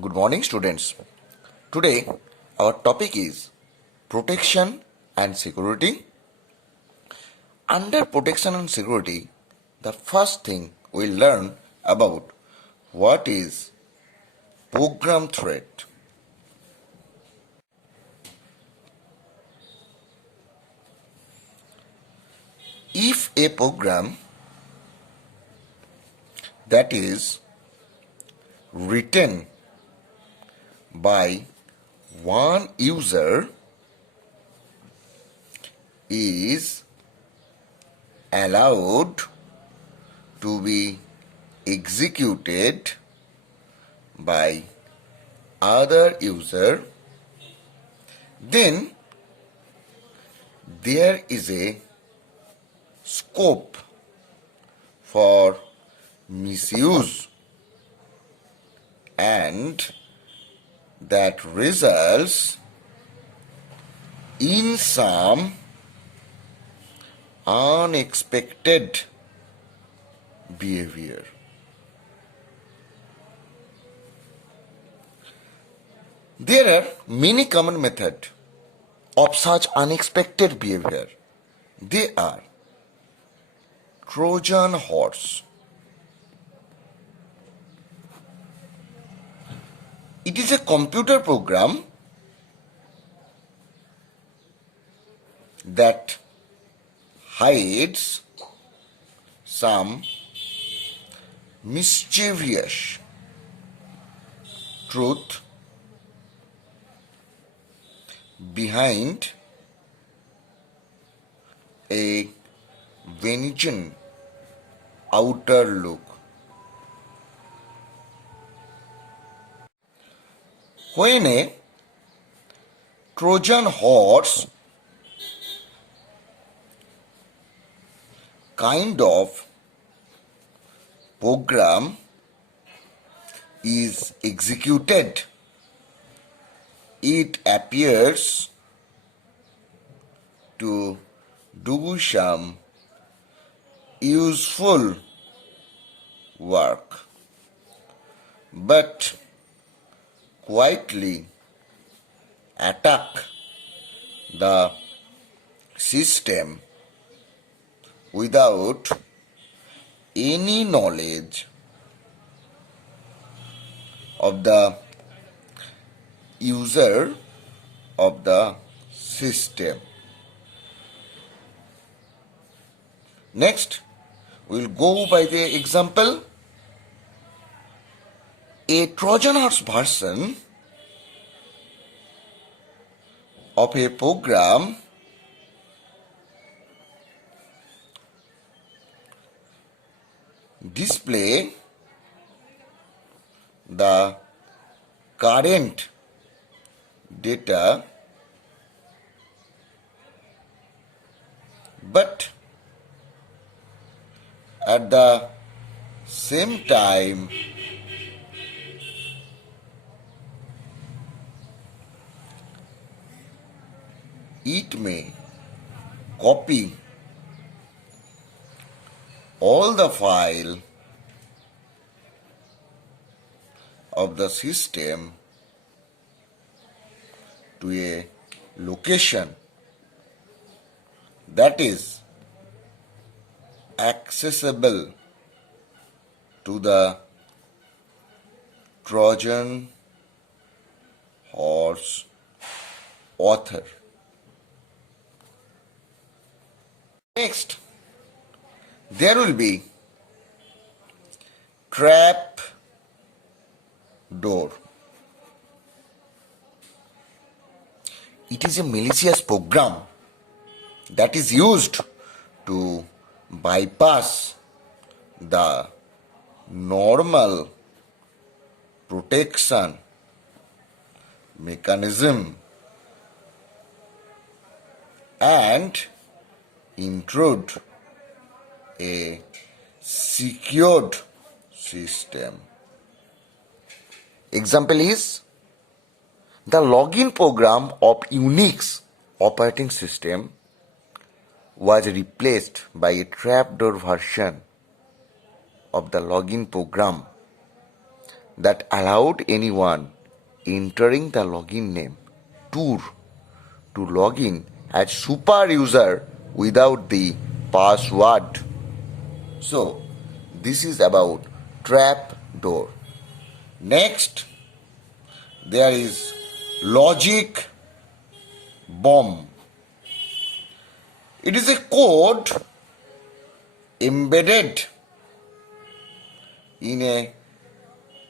Good morning, students. Today, our topic is protection and security. Under protection and security, the first thing we learn about what is program threat. If a program that is written by one user is allowed to be executed by other user, then there is a scope for misuse, and that results in some unexpected behavior. There are many common methods of such unexpected behavior. They are Trojan horse. It is a computer program that hides some mischievous truth behind a Venetian outer look. When a Trojan horse kind of program is executed, it appears to do some useful work, but quietly attack the system without any knowledge of the user of the system. Next, we'll go by the example. A Trojan horse version of a program display the current data, but at the same time it may copy all the file of the system to a location that is accessible to the Trojan horse author. Next, there will be trap door. It is a malicious program that is used to bypass the normal protection mechanism and intrude a secured system. Example is the login program of Unix operating system was replaced by a trapdoor version of the login program that allowed anyone entering the login name tour to log in as super user without the password. So, this is about trap door. Next, there is logic bomb. It is a code embedded in a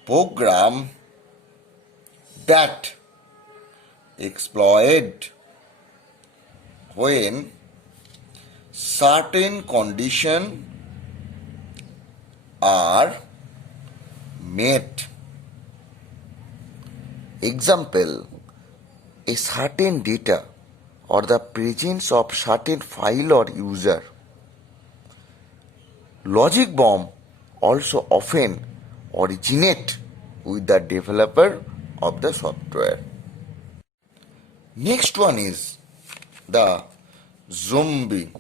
program that exploit when certain conditions are met. Example, a certain data or the presence of certain file or user. Logic bomb also often originate with the developer of the software. Next one is the zombie.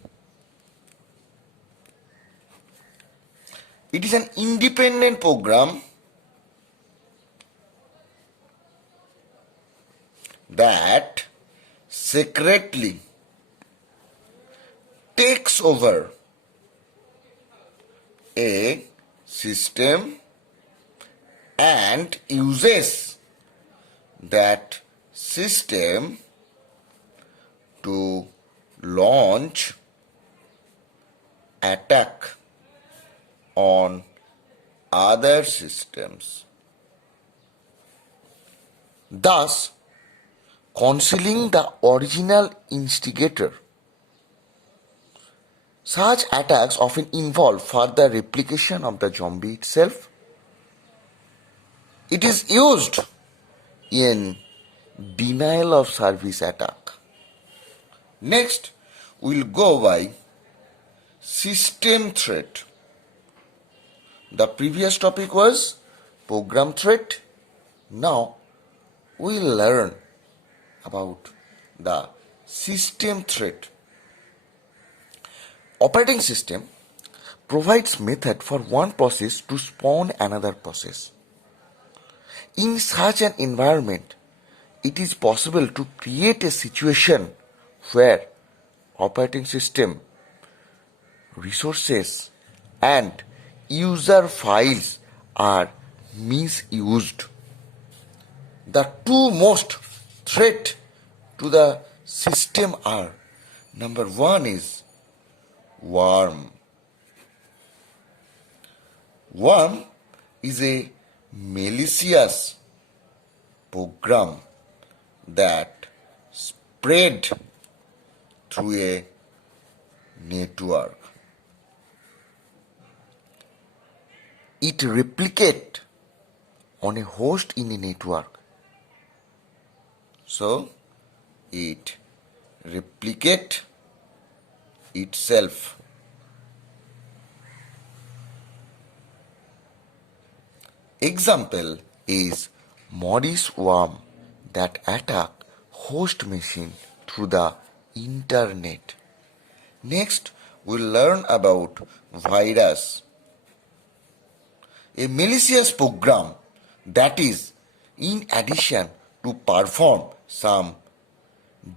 It is an independent program that secretly takes over a system and uses that system to launch attack on other systems, thus concealing the original instigator. Such attacks often involve further replication of the zombie itself. It is used in denial of service attack. Next, we'll go by system threat. The previous topic was program threat. Now, we'll learn about the system threat. Operating system provides method for one process to spawn another process. In such an environment, it is possible to create a situation where operating system, resources and user files are misused. The two most threat to the system are: number one is worm. Worm is a malicious program that spread through a network. It replicates on a host in a network. So, it replicates itself. Example is Morris worm that attack host machine through the internet. Next, we'll learn about virus, a malicious program that is, in addition to perform some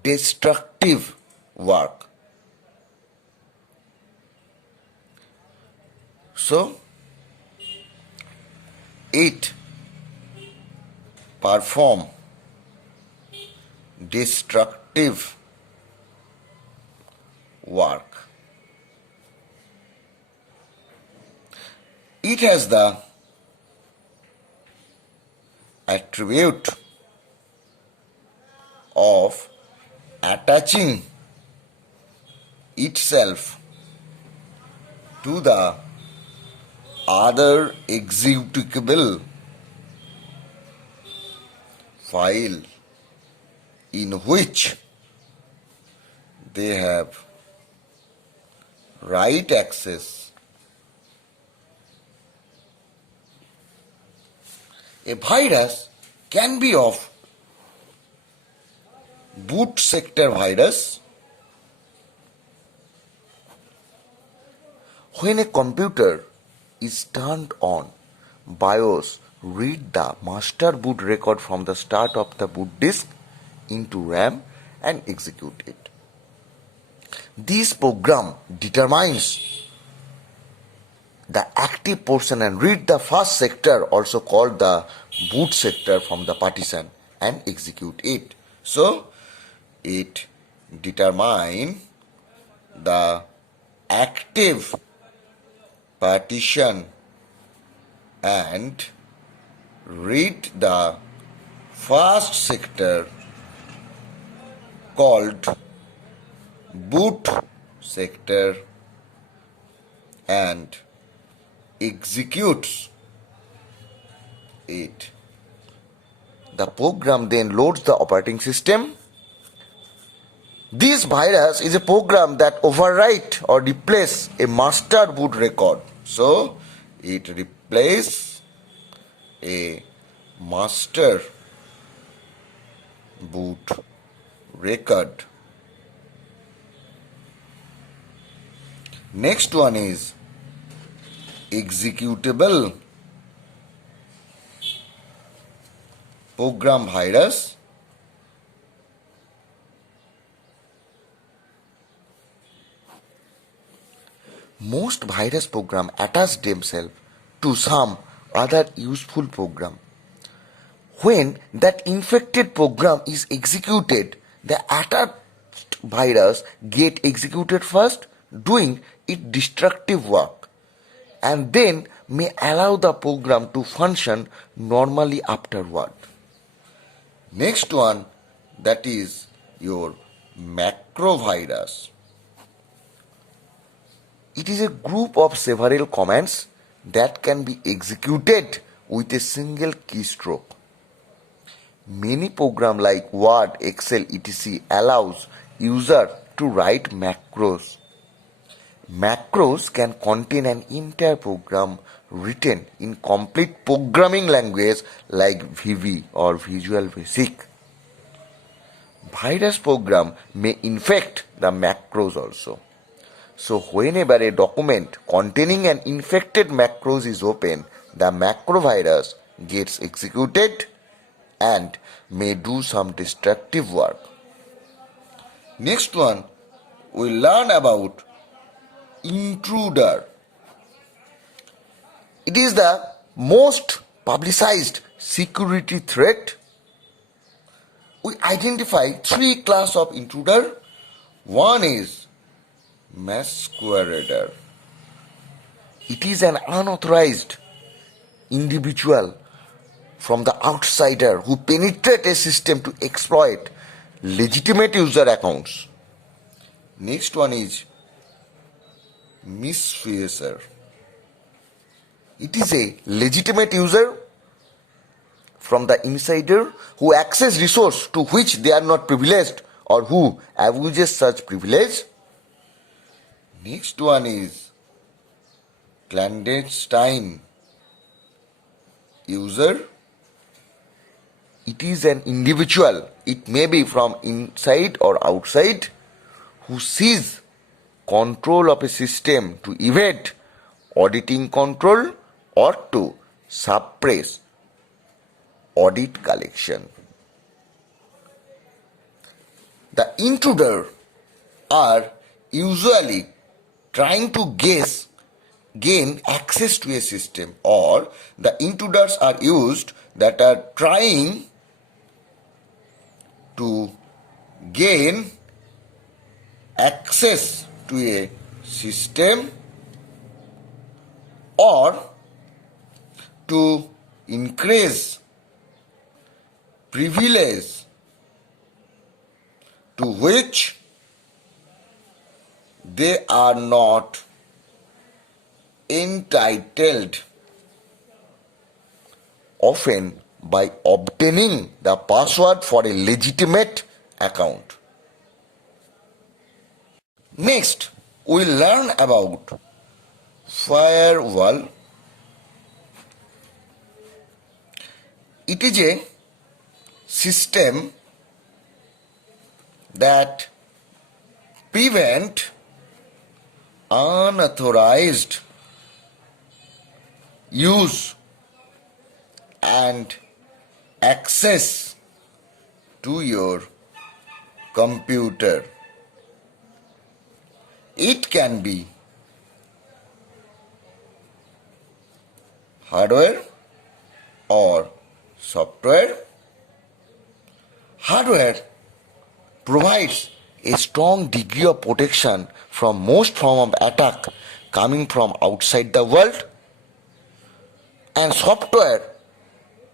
destructive work. So, it perform destructive work. It has the attribute of attaching itself to the other executable file in which they have write access. A virus can be of boot sector virus. When a computer is turned on, BIOS read the master boot record from the start of the boot disk into RAM and execute it. This program determines the active portion and read the first sector, also called the boot sector, from the partition and execute it. So it determines the active partition and read the first sector called boot sector and executes it. The program then loads the operating system. This virus is a program that overwrite or replace a master boot record. So it replaces a master boot record. Next one is executable program virus. Most virus programs attach themselves to some other useful program. When that infected program is executed, the attached virus get executed first, doing its destructive work, and then may allow the program to function normally afterward. Next one, that is your macrovirus. It is a group of several commands that can be executed with a single keystroke. Many programs like Word, Excel, etc. allows user to write macros. Macros can contain an entire program written in complete programming language like VB or Visual Basic. Virus program may infect the macros also. So whenever a document containing an infected macros is opened, the macrovirus gets executed and may do some destructive work. Next one, we learn about intruder. It is the most publicized security threat. We identify three classes of intruder. One is masquerader. It is an unauthorized individual from the outsider who penetrate a system to exploit legitimate user accounts. Next one is misfacer. It is a legitimate user from the insider who access resource to which they are not privileged or who abuses such privilege. Next one is clandestine user. It is an individual, it may be from inside or outside, who seizes control of a system to evade auditing control or to suppress audit collection. The intruder are usually trying to gain access to a system, or the intruders are used that are trying to gain access to a system or to increase privilege to which they are not entitled, often by obtaining the password for a legitimate account. Next, we will learn about firewall. It is a system that prevent unauthorized use and access to your computer. It can be hardware or software. Hardware provides a strong degree of protection from most form of attack coming from outside the world, and software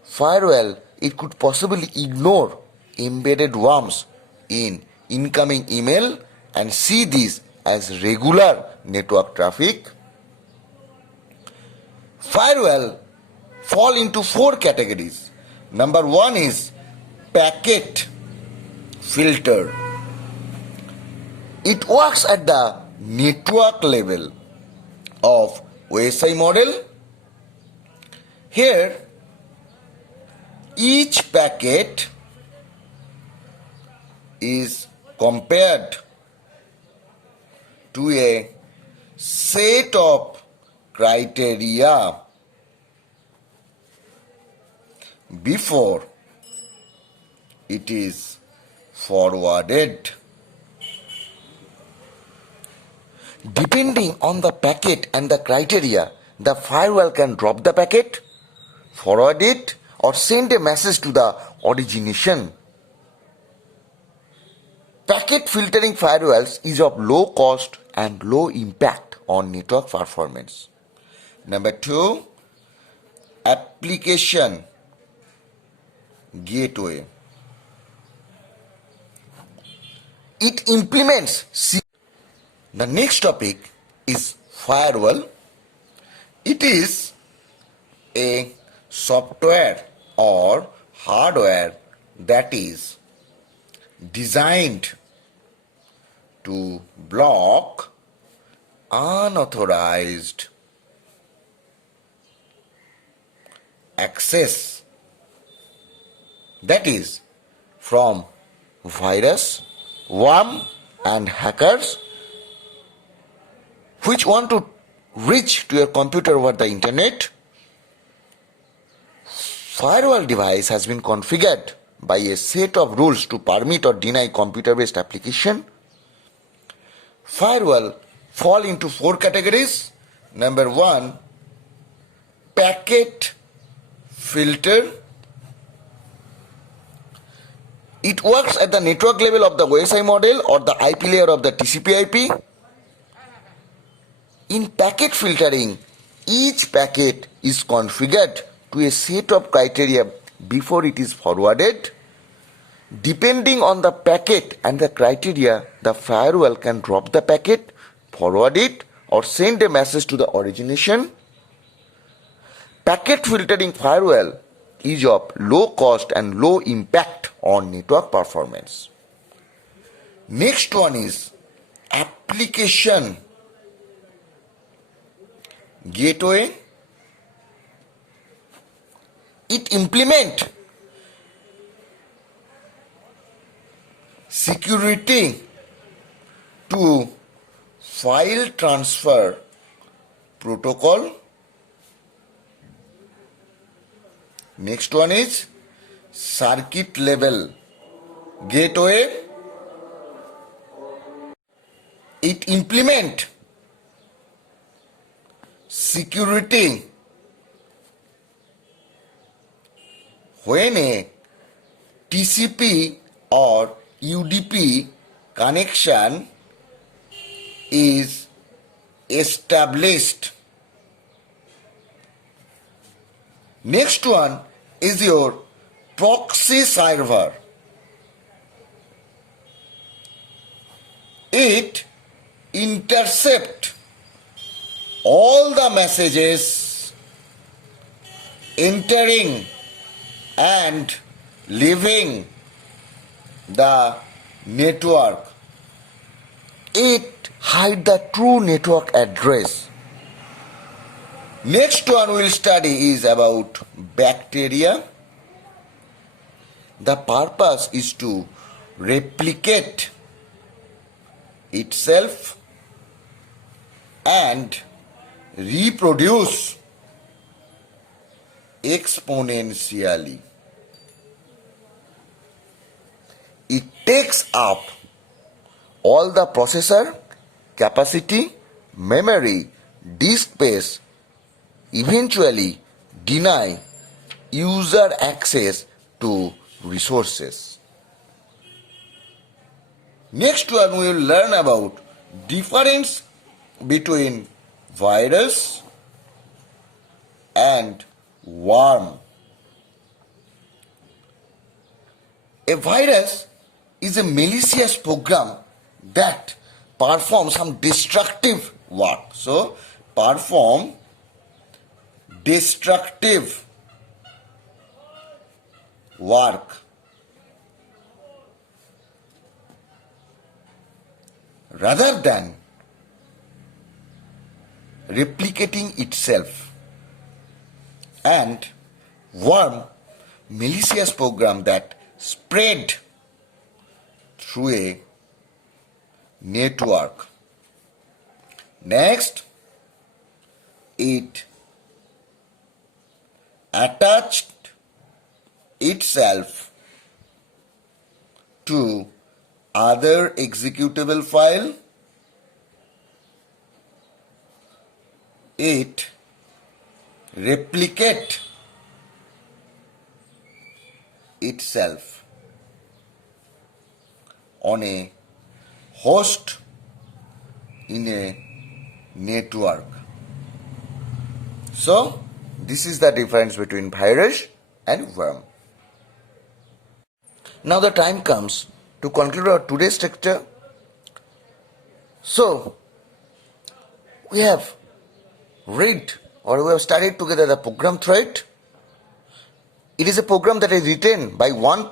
firewall, it could possibly ignore embedded worms in incoming email and see these as regular network traffic. Firewall fall into four categories. Number one is packet filter. It works at the network level of OSI model. Here, each packet is compared to a set of criteria before it is forwarded. Depending on the packet and the criteria, the firewall can drop the packet, forward it, or send a message to the origination. Packet filtering firewalls is of low cost and low impact on network performance. Number two, application gateway. It implements. The next topic is firewall. It is a software or hardware that is designed to block unauthorized access, that is from virus, worm and hackers which want to reach to your computer over the internet. Firewall device has been configured by a set of rules to permit or deny computer-based application. Firewall fall into four categories. Number one, packet filter. It works at the network level of the OSI model or the IP layer of the TCP/IP. In packet filtering, each packet is configured to a set of criteria before it is forwarded. Depending on the packet and the criteria, the firewall can drop the packet, forward it, or send a message to the origination. Packet filtering firewall is of low cost and low impact on network performance. Next one is application gateway. It implements security to file transfer protocol. Next one is circuit level gateway. It implements security when a TCP or UDP connection is established. Next one is your proxy server. It intercepts all the messages entering and leaving the network. It hides the true network address. Next one we'll study is about bacteria. The purpose is to replicate itself and reproduce exponentially. It takes up all the processor capacity, memory, disk space, eventually deny user access to resources. Next one, we will learn about difference between virus and worm. A virus is a malicious program that performs some destructive work. So, perform destructive work rather than replicating itself. And worm, malicious program that spread through a network. Next, it attached itself to other executable file. It replicate itself on a host in a network. So, this is the difference between virus and worm. Now the time comes to conclude our today's lecture. So, we have read or we have studied together the program thread. It is a program that is written by one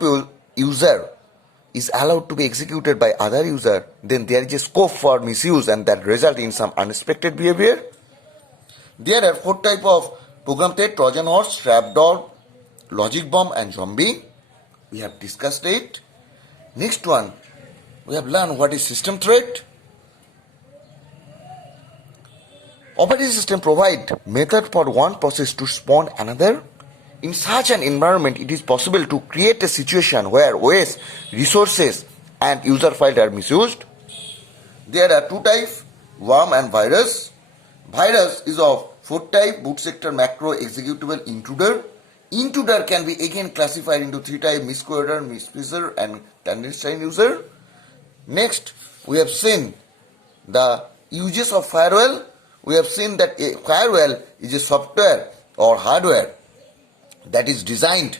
user is allowed to be executed by other user. Then there is a scope for misuse and that result in some unexpected behavior. There are 4 types of program thread: Trojan horse, trapdoor, logic bomb and zombie. We have discussed it. Next one, we have learned what is system thread. Operating system provide method for one process to spawn another. In such an environment, it is possible to create a situation where OS, resources and user files are misused. There are 2 types, worm and virus. Virus is of 4 type: boot sector, macro, executable, intruder. Intruder can be again classified into 3 types: misquoter, mispisser and clandestine user. Next, we have seen the uses of firewall. We have seen that a firewall is a software or hardware that is designed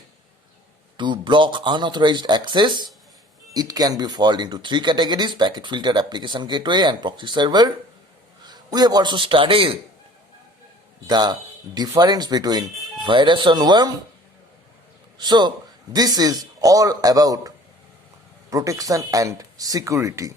to block unauthorized access. It can be fallen into 3 categories: packet filter, application gateway and proxy server. We have also studied the difference between virus and worm. So, this is all about protection and security.